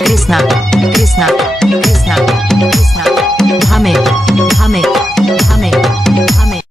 Krishna, Krishna, Krishna, Krishna, Dhame, Dhame, Dhame, Dhame.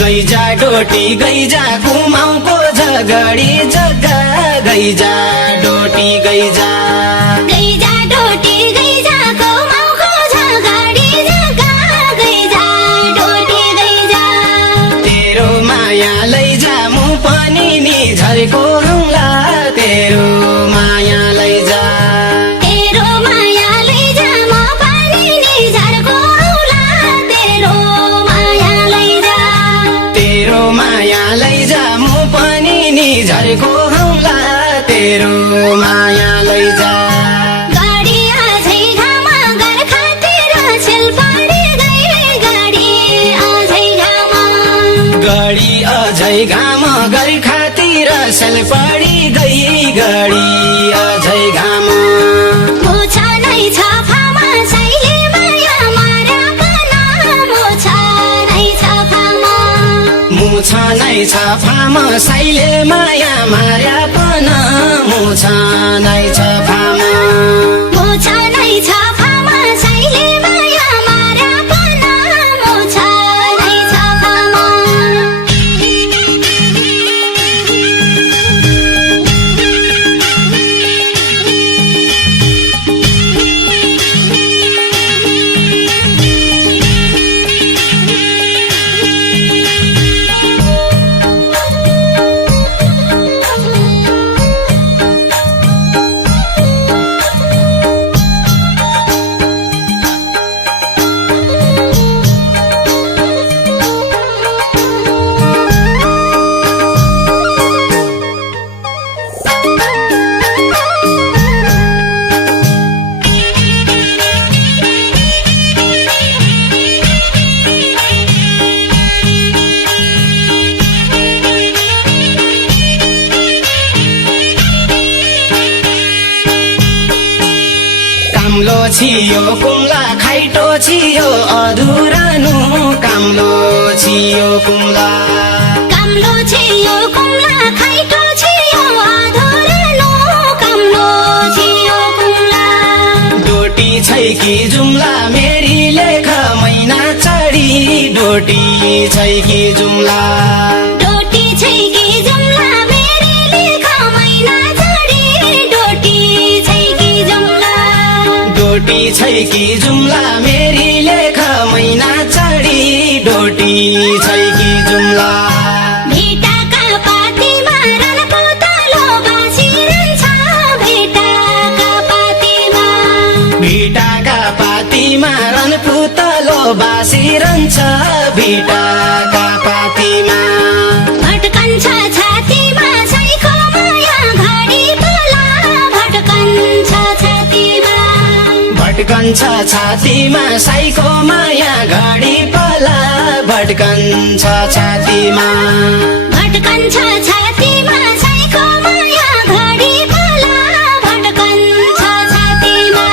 गैजा Doti गैजा घुमाउको झगडी जग्गा गैजा डोटी गैजा गैजा डोटी गैजा घुमाउको झगडी जग्गा गैजा डोटी गैजा तेरो माया लैजा मु पनि नि झरेको हौला तेरो माया लैजा तेरो माया लैजा म पनि नि झरेको हौला तेरो माया लैजा तेरो माया लैजा मु पनि नि झरेको हौला तेरो माया लैजा गाडी आजै घाम गर्खातिर छेलपाडी गए गाडी आजै घाम गडी अझै घाम गर्खातिर सेलपडी गई गडी अझै घाम मोछा नै छ फामा सैले माया मार्या पना मोछा नै छ फामा मुछ नै छ फाम साइले माया मार्या पन मुछ नै छ फाम मोछा नै छ फामा सैले माया मार्या पना मोछा नै छ फामा काम्लो छियो कुम्ला खाइटो छियो अधुरानु काम्लो छियो कुम्ला काम्लो छियो कुम्ला खाइटो छियो अधुरानो काम्लो छियो कुम्ला डोटी छै कि जुम्ला मेरी लेख मैना चढी डोटी छै कि जुम्ला डोटी छै कि जुम्ला मेरी लेख मैना चढी डोटी छै कि जुम्ला डोटी छै कि जुम्ला मेरी लेख मैना चढी डोटी छै कि जुम्ला भेटाका पातीमा रनपुतलो बाँसिरहन्छ भेटाका पातीमा भिटाका पातीमा रनपुतलो बाँसिरहन्छ भिटाका पातीमा भट्कन्छ छातीमा साइको माया घडी पला भट्कन्छ छातीमा भट्कन्छ छातीमा साइको माया घडी पला भट्कन्छ छातीमा भट्कन्छ छातीमा साइको माया घडी पला भट्कन्छ छातीमा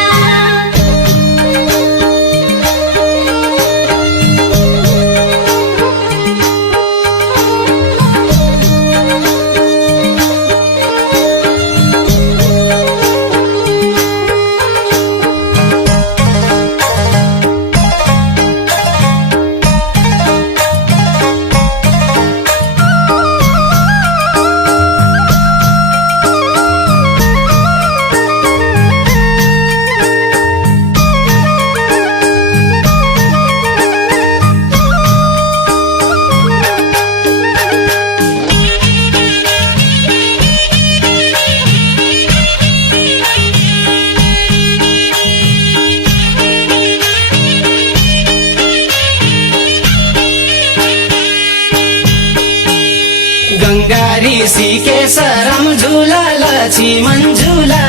गङ्गा ऋषिकेश रमझुला लक्ष्मण झुला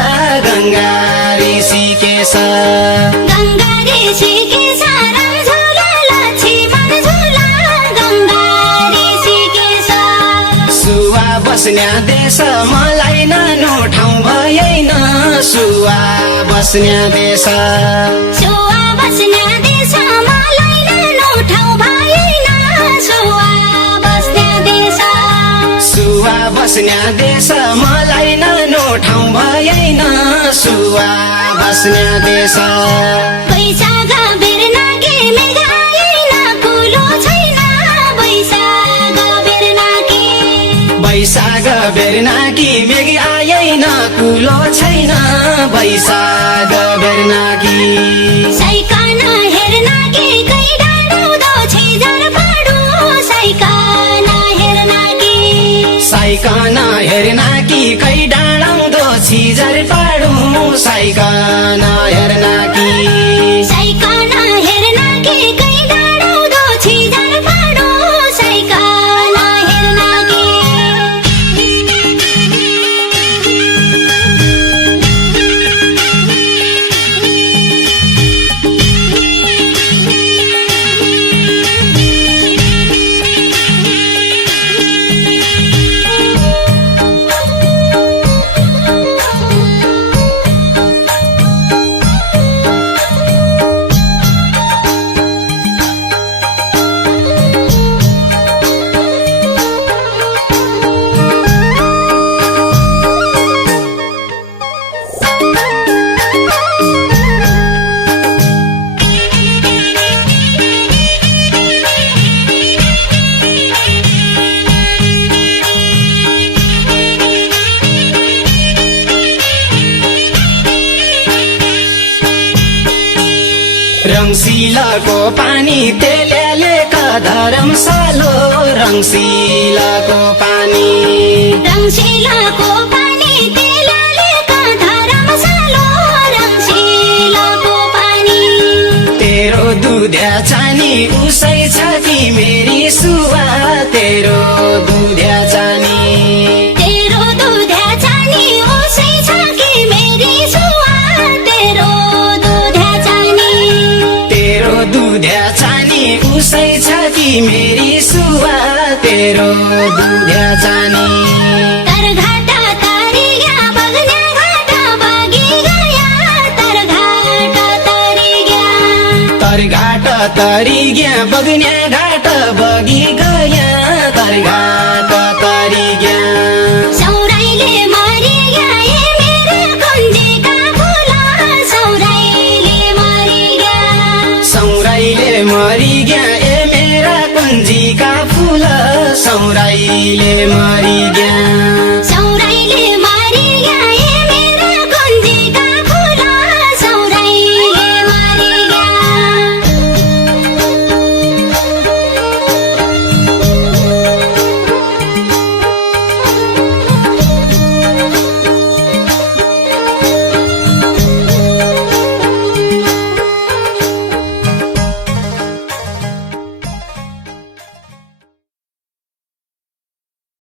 गङ्गा ऋषिकेश गङ्गा ऋषिकेश रमझुला लक्ष्मण झुला गङ्गा ऋषिकेश सुवा बस्न्या देश मलाई नानो ठाउँ भएन सुवा बस्न्या देश सुवा बस्ने देश मलाई नानो ठाउँ भएन सुवा बस्ने देश सुवा बस्न्या देश मलाई नानो ठाउँ भएन सुवा बस्न्या देश बैशाख बेर्ना के मेघ आएन कुलो छैन बैशाख बेर्ना के बैशाख बेर्ना कि मेघ आएन कुलो छैन बैशाख बेर्ना कि साइकन हेर्न के कै डाँडो छिजर पाडो साइकन हेर्न के साइकन हेर्न कि कै डाँडो छिजर पाडु साइकन हेर्न कि साइकन हेर्न के कै डाँडो छिजर पाडो साइकन हेर्न के रङ्सिलाको पानी तेलले धरमसालो रङ्सिलाको पानी रङ्सिलाको पानी तेलले धरमसालो रङ्सिलाको पानी तेरो दुध्या चानी उसै छ कि मेरी सुवा तेरो दुध्या चानी तेरो दुध्या चानी उसै छ कि मेरी सुवा तेरो दुध्या चानी तेरो दुध्या चानी उसै छ कि मेरी सुवा तेरो दुध्या चानी तरघाट तरी गया बग्ने घाट बगी गया तरघाट तरी गया तरघाट तरी गया बग्ने घाट बगी गया तरघाट तरी गया सौराइले मरी गया ये मेरे कुञ्जीका फुल सौराइले मरी गया सौराइले मरी गया ए मेरा कुञ्जीका फुल सौराइले मरी गया